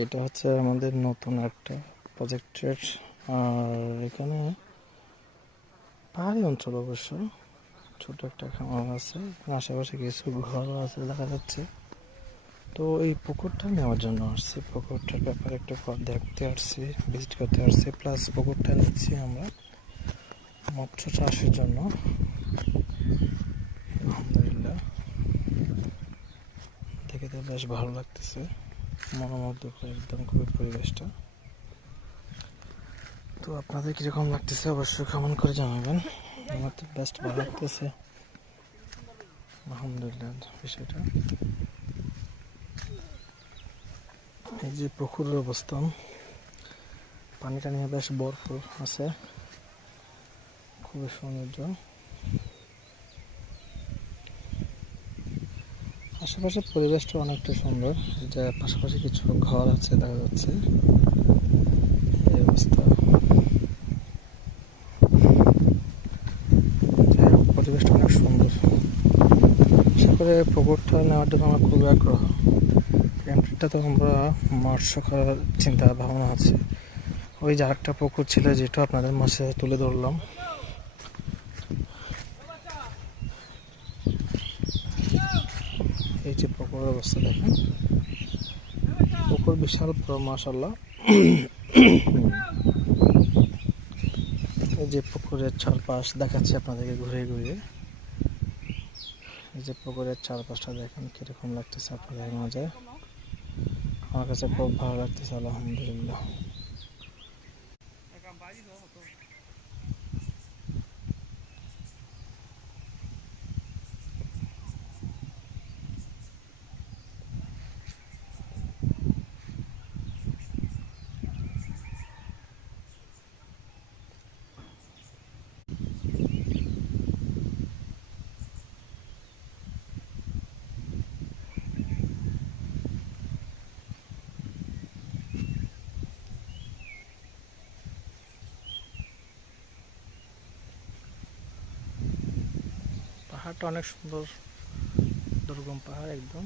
এটা হচ্ছে আমাদের নতুন একটা প্রজেক্টের। আর এখানে পাহাড়ি অঞ্চল অবশ্য, ছোট একটা খামার আছে, আশেপাশে কিছু ঘরও আছে দেখা যাচ্ছে। তো এই পুকুরটা নেওয়ার জন্য আসছি, পুকুরটার ব্যাপারে একটু দেখতে আসছি, ভিজিট করতে আসছি। প্লাস পুকুরটা নিচ্ছি আমরা মৎস্য চাষের জন্য। আলহামদুলিল্লাহ, দেখে তো বেশ ভালো লাগতেছে, মনোমুগ্ধকর একদম খুবই পরিবেশটা। তো আপনাদের কীরকম লাগতেছে অবশ্যই কমেন্ট করে জানাবেন। আমার তো বেস্ট ভালো লাগতেছে আলহামদুলিল্লাহ বিষয়টা। এই যে পুকুরের অবস্থান, পানিটা নিয়ে বেশ ভরপুর আছে, খুবই সৌন্দর্য। আশেপাশের পরিবেশটা অনেকটা সুন্দর, এটা পাশাপাশি কিছু ঘর আছে দেখা যাচ্ছে। এই অবস্থা, পরিবেশটা অনেক সুন্দর। আশা করে পুকুরটা নেওয়ার জন্য আমার খুবই আগ্রহ। এমনিটা তো আমরা মৎস্য করার চিন্তা ভাবনা আছে। ওই যে আরেকটা পুকুর ছিল যেটা আপনাদের মাঝে তুলে ধরলাম। এই যে পুকুরের অবস্থা দেখেন, পুকুর বিশাল বড় মাশাআল্লাহ। এই যে পুকুরের চারপাশ দেখাচ্ছি আপনাদেরকে ঘুরে ঘুরে। এই যে পুকুরের চারপাশটা দেখেন কিরকম লাগতেছে আপনাদের মাঝে। আমার কাছে খুব ভালো লাগতেছে আলহামদুলিল্লাহ। পাহাড়টা অনেক সুন্দর, দুর্গম পাহাড় একদম।